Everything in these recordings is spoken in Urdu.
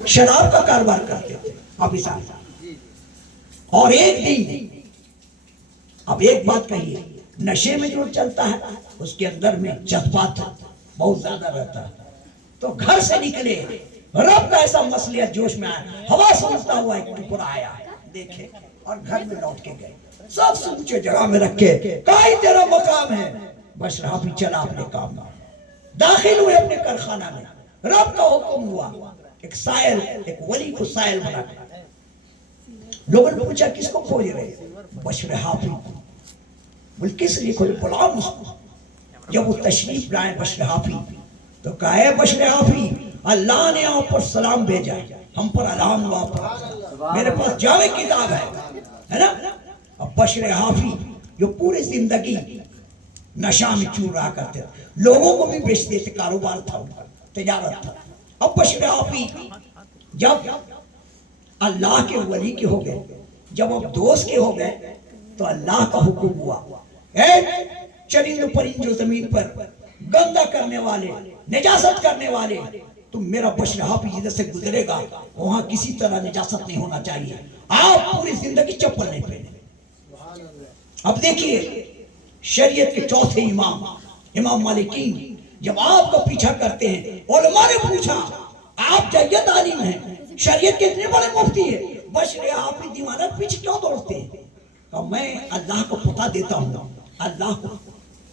شراب کا کاروبار کرتے تھے آفیسر. اور ایک دن اب ایک بات کہیے، نشے میں جو چلتا ہے اس کے اندر میں جذبات بہت زیادہ رہتا ہے. تو گھر سے نکلے، رب کا ایسا مسئلہ جوش میں آیا، ہوا سمجھتا ہوا ایک ٹکڑا آیا دیکھے اور گھر میں لوٹ کے گئے، سب سے اونچے جگہ میں رکھے، کہیں تیرا مقام ہے. بس رافی چلا اپنے کام میں، داخل ہوئے اپنے کارخانہ میں. رب کا حکم ہوا، ایک سائل، ایک ولی کو سائل بنا. لوگوں نے پوچھا کس کو کھوج رہے؟ بشر حافی. بول کس لیے کھوج؟ بلا اس کو. جب وہ تشریف لائے بشر حافی تو کہا ہے بشر حافی، اللہ نے آپ پر سلام بھیجا، ہم پر الہام ہوا پر، میرے پاس جامع کتاب ہے نا. اب بشر حافی جو پوری زندگی نشہ میں چور رہا کرتے تھے، لوگوں کو بھی بیچتے تھے، کاروبار تھا، تجارت تھا. اب بشر حافی جب اللہ کے ولی کے ہو گئے، جب اب دوست کے ہو گئے تو اللہ کا حکم ہوا، اے چرند و پرند جو زمین پر گندہ کرنے والے، نجاست کرنے والے، تم میرا بشر حافی جدھر سے گزرے گا وہاں کسی طرح نجاست نہیں ہونا چاہیے، آپ پوری زندگی چپل نہیں پہنے. اب دیکھیے شریعت کے چوتھے امام، امام مالکین جب آپ کا پیچھا کرتے ہیں، علماء نے پوچھا آپ جید عالم ہیں، شریعت کے اتنے بڑے مفتی ہیں، بشر حافی دیوانت پیچھے کیوں دوڑتے ہیں؟ کہ میں اللہ کو پتہ دیتا ہوں، اللہ کو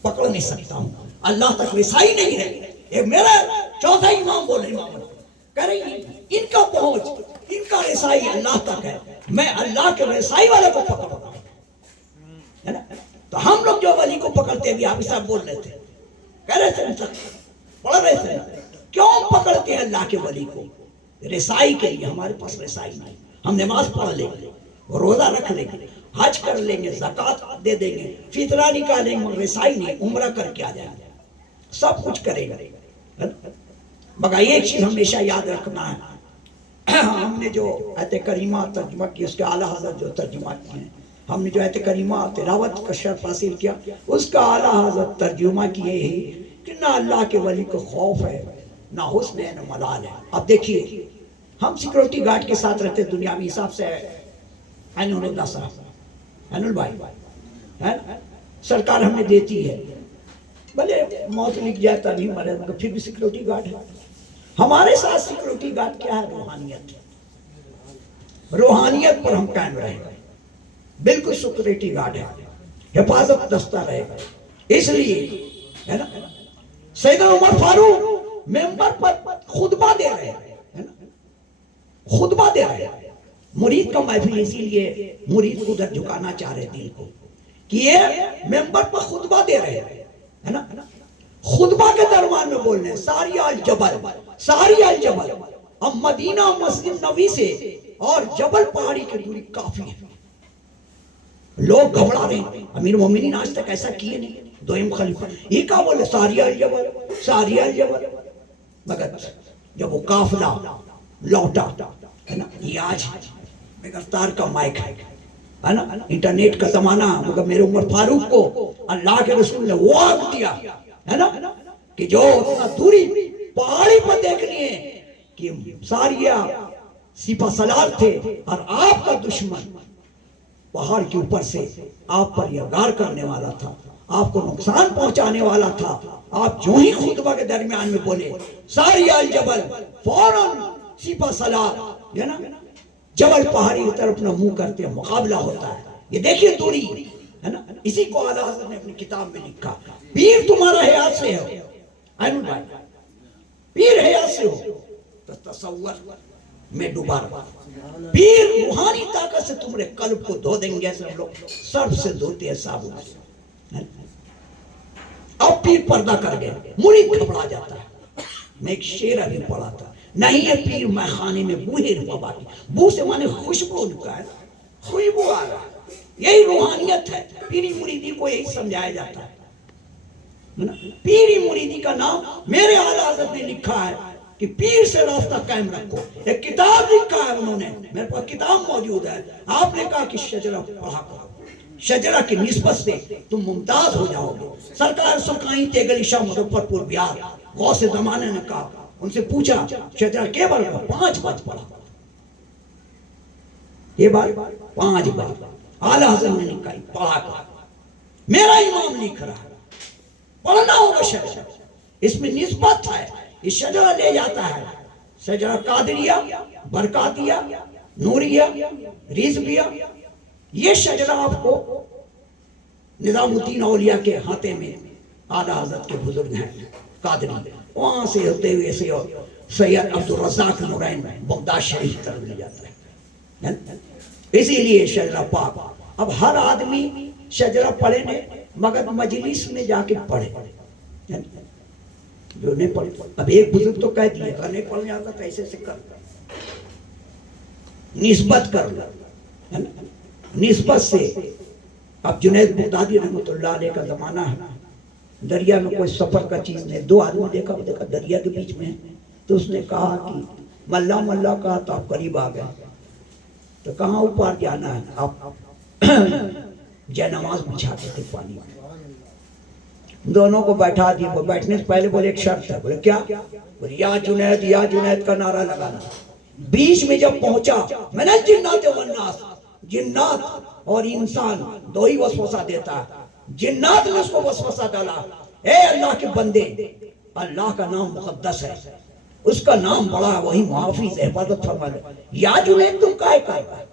پکڑ نہیں سکتا ہوں، اللہ تک رسائی نہیں ہے. یہ میرا چوتھا امام بولے، امام کہہ رہی ہیں ان کا پہنچ، ان کا رسائی اللہ تک ہے، میں اللہ کے رسائی والے کو پکڑتا ہوں. تو ہم لوگ جو ولی کو پکڑتے ہیں، حافظ صاحب بول رہے تھے، کہہ رہے تھے پڑھ رہے تھے، کیوں پکڑتے ہیں اللہ کے ولی کو؟ رسائی کے لیے. ہمارے پاس رسائی نہیں، ہم نماز پڑھ لیں گے، روزہ رکھ لیں گے، حج کر لیں گے، زکوٰۃ دے دیں گے، فطرہ نکالیں گے، رسائی نہیں، عمرہ کر کے آ جائیں گے، سب کچھ کرے گا. مگر ایک چیز ہمیشہ یاد رکھنا ہے، ہم نے جو آیت کریمہ ترجمہ کی، اس کے اعلیٰ حضرت جو ترجمہ کی ہیں، ہم نے جو آیت کریمہ تلاوت کا شرف حاصل کیا، اس کا اعلیٰ حضرت ترجمہ کیے ہی کہ نہ اللہ کے ولی کو خوف ہے، نہ حسن ہے، نہ ملال ہے. اب دیکھیے ہم سیکورٹی گارڈ کے ساتھ رہتے دنیاوی حساب سے، اینول اللہ صاحب، اینول بھائی سرکار ہمیں دیتی ہے، بھلے موت لکھ جائے تو نہیں مرے مگر پھر بھی سیکورٹی گارڈ ہے. ہمارے ساتھ سیکورٹی گارڈ کیا ہے؟ روحانیت. روحانیت پر ہم قائم رہے گا، بالکل سیکورٹی گارڈ ہے، حفاظت دستہ رہے گا. اس لیے ہے نا سیدنا عمر فاروق ممبر پر خطبہ دے رہے ہیں، خطبہ دے رہے ہیں، مرید کا محفل، اسی لیے مرید کو ادھر جھکانا چاہ رہے دل کو کہ یہ ممبر پر خطبہ دے رہے ہیں نا. خطبہ کے درمیان میں بول رہے ہیں ساریہ الجبل، ساریہ الجبل. اب مدینہ مسجد نبی سے اور جبل پہاڑی کی دوری کافی ہے. لوگ گھبرا رہے ہیں، امیر مومنین آج تک ایسا کیے نہیں، دوئم خلیفہ یہ کہا بولے ساریہ الجبل، ساریہ الجبل. مگر جب وہ قافلہ لوٹا ہے نا، یہ آج مگر تار کا مائک ہے نا، انٹرنیٹ کا زمانہ، مگر میرے عمر فاروق کو اللہ کے رسول نے وہ آگ دیا ہے نا کہ جو اتنا دوری پہاڑی پر دیکھنی ہے کہ ساریہ سپہ سالار تھے اور آپ کا دشمن پہاڑ کے اوپر سے آپ پر یرغار کرنے والا تھا، آپ کو نقصان پہنچانے والا تھا. آپ جو ہی خطبہ کے درمیان میں بولے ساریہ الجبل، فوراً سپہ سالار ہے نا جبل پہاڑی کی طرف اپنا منہ کرتے مقابلہ ہوتا ہے. یہ دیکھیے دوری ہے نا. اسی کو اعلیٰ حضرت نے اپنی کتاب میں لکھا، پیر تمہارا حیات سے ہو، اینول بھائی پیر حیات سے ہو تو تصور میں ڈوبا رہا. پیر روحانی طاقت سے تمہارے قلب کو دھو دیں گے، ایسے ہم لوگ سرف سے دھوتے ہیں صابن سے. اب پیر پردہ کر گئے، مرید گھبرا جاتا ہے. میں ایک شعر ابھی پڑھا تھا، نہیں ہے پیر میں خانے میں بوہے ربا کی، بو سے مانے خوشبو نکا ہے، خوشبو آ رہا ہے. یہی روحانیت ہے. پیری مریدی کو یہی سمجھایا جاتا ہے. پیری مریدی کا نام میرے اعلیٰ حضرت نے لکھا ہے کہ پیر سے راستہ قائم رکھو. ایک کتاب لکھا ہے انہوں نے، میرے پاس کتاب موجود ہے. آپ نے کہا کہ شجرہ پڑھا کرو، شجرہ کی نسبت سے تم ممتاز ہو جاؤ گے. سرکار سرکائیں تیگلی شاہ مظفر پور بہار غوث زمانے نے کہا ان سے پوچھا شجرہ کے بار 5 بار پڑھا، یہ بار 5 بار اعلیٰ حضرت نے کہا پڑھا، میرا امام لکھ رہا ہے پڑھنا ہوگا شجرہ، اس میں نسبت ہے، یہ شجرہ لے جاتا ہے، شجرہ قادریہ، برکاتیہ، نوریہ، رضویہ، یہ شجرہ آپ کو نظام الدین اولیاء کے ہاتھے میں اعلیٰ حضرت کے بزرگ ہیں قادری، وہاں سے ہوتے ہوئے سے سید عبدالرزاق نورین بغداد شریف کی طرف لے جاتا ہے، اسی لیے شجرہ پاک۔ اب ہر آدمی شجرہ پڑھے نہیں، مگر مجلس میں جا کے پڑھے، جو نہیں پڑھ، اب ایک بزرگ تو کہہ دیے اگر نہیں پڑھنے آتا تو ایسے سے کر، نسبت کر لو، نسبت سے۔ اب جنید بغدادی رحمۃ اللہ علیہ کا زمانہ ہے، دریا میں کوئی سفر کا چیز نہیں، 2 آدمی دیکھا، وہ دیکھا دریا کے بیچ میں ہے، تو اس نے کہا کہ ملا ملا کہا تو آپ قریب آ گئے، تو کہاں اوپر جانا ہے، آپ جے نماز بچھاتے تھے پانی میں، دونوں کو بیٹھا دیا، وہ بیٹھنے سے پہلے بولے ایک شرط ہے، بولے کیا؟ بولے یا جنید کا نعرہ لگانا، بیچ میں جب پہنچا میں نے جنات والناس، جنات اور انسان دو ہی وسوسہ دیتا ہے، جنات نے اس کو وسوسہ ڈالا، اے اللہ کے بندے، اللہ کا نام مقدس ہے، اس کا نام بڑا ہے، وہی محافظ ہے، حفاظت فرمانے، یا جنید تم کائے کر رہا ہے،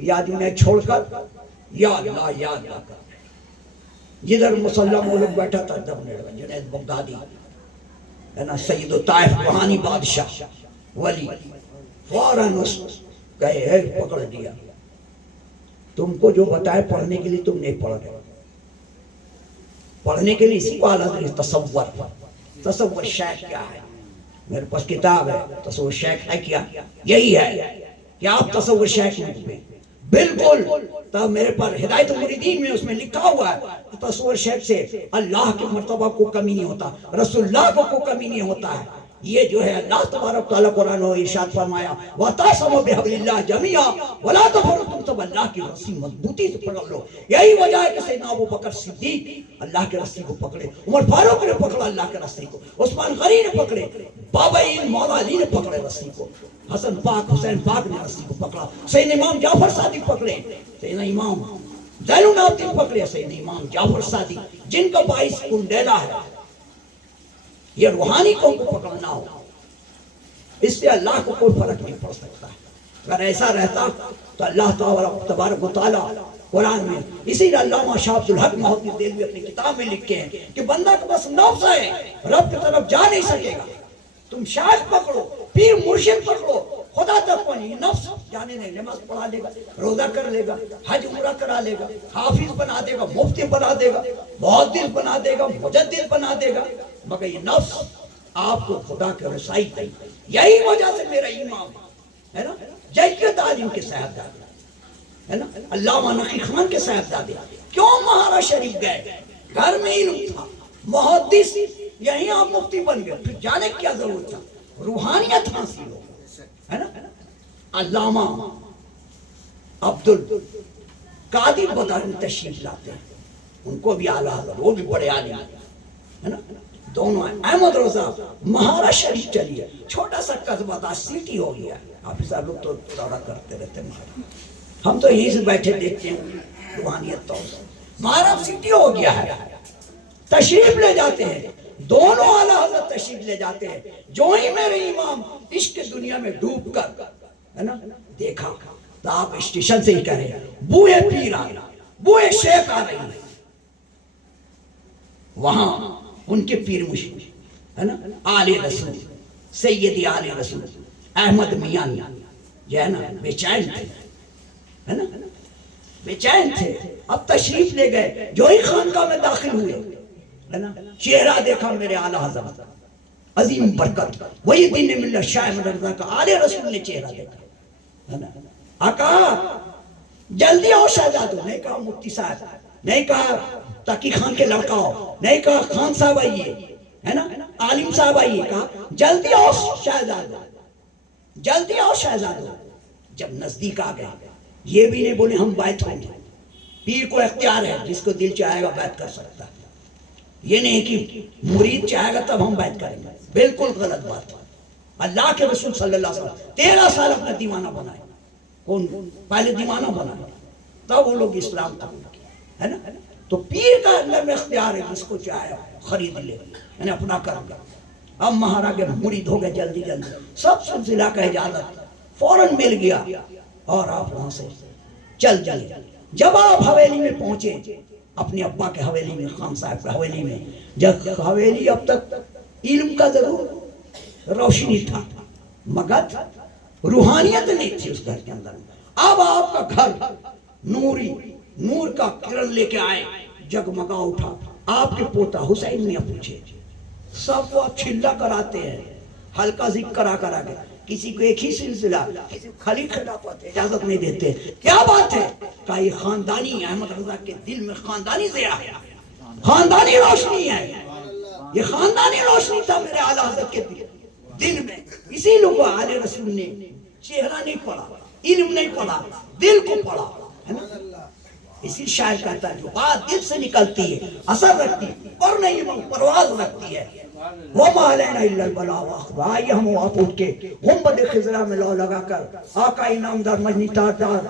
یا جنید چھوڑ کر یا اللہ کر، جدھر مسلح مولک بیٹھا تھا جنید بغدادی ہے نا، سید الطائف روحانی بادشاہ ولی، فوراً اس کہے پکڑ دیا، تم کو جو بتائے پڑھنے کے لیے تم نہیں پڑھ رہے، پڑھنے کے لیے اسی کو اعلیٰ تصور شیخ کیا ہے، میرے پاس کتاب ہے تصور شیخ ہے کیا، یہی ہے کہ آپ تصور شیخ میں بالکل، تب میرے پر ہدایت المریدین میں اس میں لکھا ہوا ہے تصور شیخ سے اللہ کے مرتبہ کو کمی نہیں ہوتا، رسول اللہ کو کمی نہیں ہوتا ہے، یہ جو ہے اللہ تبارک تعالیٰ قرآن و ارشاد فرمایا وَتَعْصَمُوا بِحَبْلِ اللَّهِ جَمِيعًا وَلَا تَفَرَّقُوا، تم سب اللہ کی رسی مضبوطی سے پکڑ لو، یہی وجہ ہے کہ سیدنا ابو بکر صدیق اللہ کے رسی کو پکڑے، عمر فاروق نے پکڑا اللہ کے رسی کو، عثمان غنی نے پکڑے، بابا مولا علی نے پکڑے رسی کو، حسن پاک حسین پاک نے رسی کو پکڑا، سیدنا امام جعفر صادق پکڑے، سیدنا امام زین العابدین پکڑے، سیدنا امام جعفر صادق جن کا باعث کنڈیلا ہے، یہ روحانی قوم کو پکڑنا ہو، اس سے اللہ کو کوئی فرق نہیں پڑ سکتا ہے، اگر ایسا رہتا تو اللہ تبارک و تعالیٰ قرآن میں، اسی لیے علامہ شاہ عبد الحق محدث دہلوی اپنی کتاب میں لکھے ہیں کہ بندہ کے بس نفس ہے، رب کی طرف جا نہیں سکے گا، تم شیخ پکڑو، پیر مرشد پکڑو، خدا تک پہنچے، نفس جانے نہیں، نماز پڑھا لے گا، روزہ کر لے گا، حج عمرہ کرا لے گا، حافظ بنا دے گا، مفتی بنا دے گا، محدث بنا دے گا، مجدد بنا دے گا، مگر یہ نفس آپ کو خدا کے رسائی دے، یہی وجہ سے میرا امام ہے نا جیت عالم کے صاحبزادے ہے نا، علامہ نقی خان کے صاحبزادے کیوں مہارا شریف گئے، گھر میں علم تھا، محدث، یہیں آپ مفتی بن گئے، پھر جانے کی کیا ضرورت تھا، روحانیت حاصل ہو ہے نا۔ علامہ عبد القادر بغدادی تشریف لاتے ہیں، ان کو بھی اعلیٰ حضرت، وہ بھی بڑے عالم ہے نا، دونوں ہیں، احمد رضا مہارا شریف چلیے، چھوٹا سا قصبہ تھا، سٹی ہو گیا، حافظ صاحب لوگ تو دورہ کرتے رہتے ہیں، ہم تو یہیں سے بیٹھے دیکھتے ہیں روحانیت طور سے، مہارا سٹی ہو گیا ہے، تشریف لے جاتے ہیں، دونوں اعلیٰ حضرت تشریف لے جاتے ہیں، جو ہی میرے امام عشق دنیا میں ڈوب کر ہے نا دیکھا تو آپ اسٹیشن سے ہی کہہ رہے ہیں بوئے پیر آ رہا، بوئے شیخ آ رہی ہے، وہاں ان کے پیر مشہور ہے نا آل رسول سید آل رسول احمد میاں جو ہے نا بے چین تھے ہے نا، بے چین تھے، اب تشریف لے گئے، جو ہی خانقاہ میں داخل ہوئے ہے نا، چہرہ دیکھا میرے اعلیٰ حضرت عظیم برکت، وہی دین ملت شاہ احمد رضا کا آل رسول نے چہرہ دیکھا ہے نا، آقا جلدی آؤ شہزادو، نہیں کہا مفتی صاحب، نہیں کہا تقی خان کے لڑکا ہو، نہیں کہا خان صاحب آئیے ہے نا، عالم صاحب آئیے، کہا جلدی آؤ شہزادو، جلدی آؤ شہزادو، جب نزدیک آ گئے یہ بھی نہیں بولے ہم بیعت ہوں گے، پیر کو اختیار ہے، جس کو دل چاہے گا بیعت کر سکتا ہے، یہ نہیں کہ مرید چاہے گا تب ہم بیعت کریں گے، بالکل غلط بات ہے۔ اللہ کے رسول صلی اللہ علیہ وسلم 13 سال اپنا دیوانہ بنائے، کون پہلے دیوانہ بنائے تب وہ لوگ اسلام قبول کیا ہے نا۔ تو پیر کا اندر میں اختیار ہے، جس کو چاہے خرید لے، یعنی اپنا کر گیا۔ اب مہاراجہ مرید ہو گئے جلدی جلدی، سب سلسلہ کا اجازت فوراً مل گیا اور آپ وہاں سے چل جائے۔ جب آپ حویلی میں پہنچے، اپنے ابا کے حویلی میں، خان صاحب کے حویلی میں، جب حویلی اب تک علم کا ضرور روشنی تھا مگر روحانیت نہیں تھی اس گھر کے اندر۔ اب آپ کا گھر نوری، نور کا کرن لے کے آئے، جگمگا اٹھا۔ آپ کے پوتا حسین نے پوچھے، سب کو آپ چھلا کراتے ہیں، ہلکا ذکر کرا کے، کسی کو ایک ہی سلسلہ، کسی کو خالی خلافت اجازت نہیں دیتے، کیا بات ہے؟ کہ یہ خاندانی، احمد رضا کے دل میں خاندانی زیرہ ہے، خاندانی روشنی ہے، یہ خاندانی روشنی تھا میرے اعلیٰ حضرت کے دل میں۔ اسی لوگ آل رسول نے چہرہ نہیں پڑھا، علم نہیں پڑھا، دل کو پڑھا ہے نا۔ اسی شاعر کہتا ہے جو بات دل سے نکلتی ہے اثر رکھتی ہے اور نہیں پرواز رکھتی ہے۔ وَمَا عَلَيْنَا إِلَّا الْبَلَاغُ وَآخِرُ۔ آئیے ہم آپ اٹھ کے گنبد خضرا میں لو لگا کر آقا انعامدار مجنی تاجدار